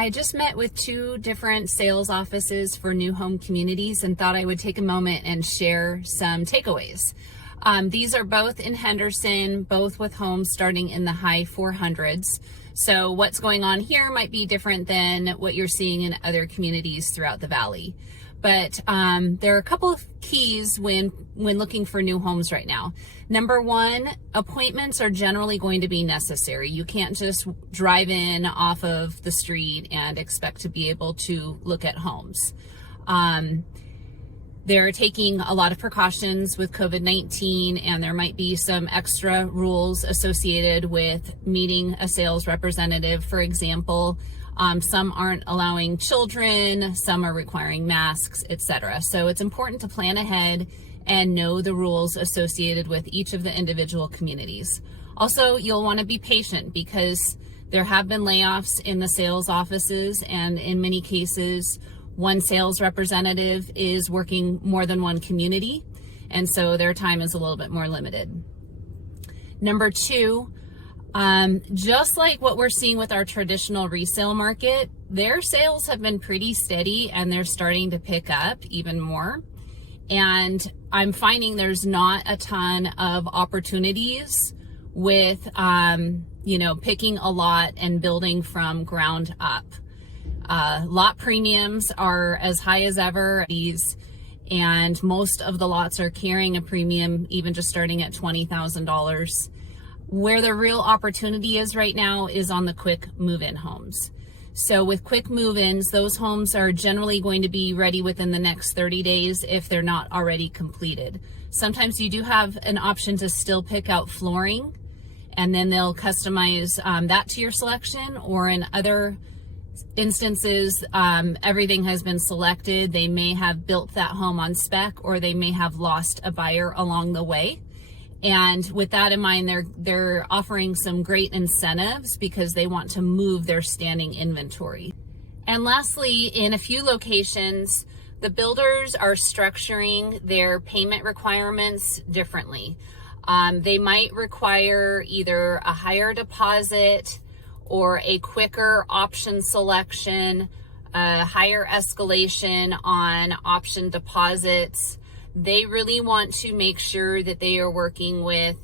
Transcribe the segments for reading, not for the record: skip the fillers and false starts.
I just met with 2 different sales offices for new home communities and thought I would take a moment and share some takeaways. These are both in Henderson, both with homes starting in the high 400s. So what's going on here might be different than what you're seeing in other communities throughout the valley. But there are a couple of keys when looking for new homes right now. Number 1, appointments are generally going to be necessary. You can't just drive in off of the street and expect to be able to look at homes. They're taking a lot of precautions with COVID-19, and there might be some extra rules associated with meeting a sales representative, for example. Some aren't allowing children, some are requiring masks, etc. So it's important to plan ahead and know the rules associated with each of the individual communities. Also, you'll want to be patient because there have been layoffs in the sales offices, and in many cases, one sales representative is working more than one community, and so their time is a little bit more limited. Number 2, just like what we're seeing with our traditional resale market, their sales have been pretty steady and they're starting to pick up even more. And I'm finding there's not a ton of opportunities with, picking a lot and building from ground up. Lot premiums are as high as ever, and most of the lots are carrying a premium, even just starting at $20,000. Where the real opportunity is right now is on the quick move-in homes. So with quick move-ins, those homes are generally going to be ready within the next 30 days if they're not already completed. Sometimes you do have an option to still pick out flooring, and then they'll customize that to your selection, or in other instances, everything has been selected. They may have built that home on spec, or they may have lost a buyer along the way. And with that in mind, they're offering some great incentives because they want to move their standing inventory. And lastly, in a few locations, the builders are structuring their payment requirements differently. They might require either a higher deposit or a quicker option selection, a higher escalation on option deposits. They really want to make sure that they are working with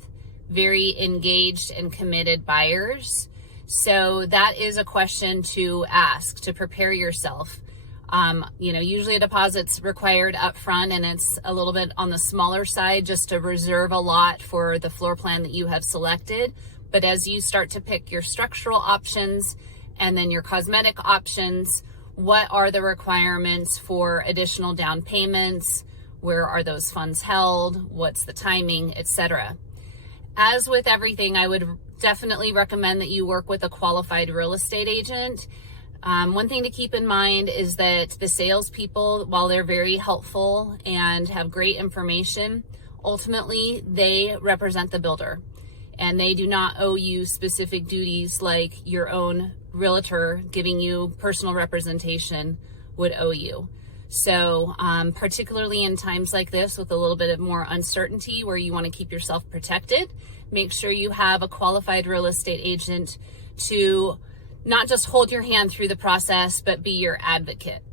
very engaged and committed buyers. So that is a question to ask to prepare yourself. Usually a deposit's required up front, and it's a little bit on the smaller side just to reserve a lot for the floor plan that you have selected. But as you start to pick your structural options and then your cosmetic options, what are the requirements for additional down payments? Where are those funds held? What's the timing, etc. As with everything, I would definitely recommend that you work with a qualified real estate agent. One thing to keep in mind is that the salespeople, while they're very helpful and have great information, ultimately they represent the builder, and they do not owe you specific duties like your own realtor giving you personal representation would owe you. So particularly in times like this with a little bit of more uncertainty where you want to keep yourself protected, make sure you have a qualified real estate agent to not just hold your hand through the process, but be your advocate.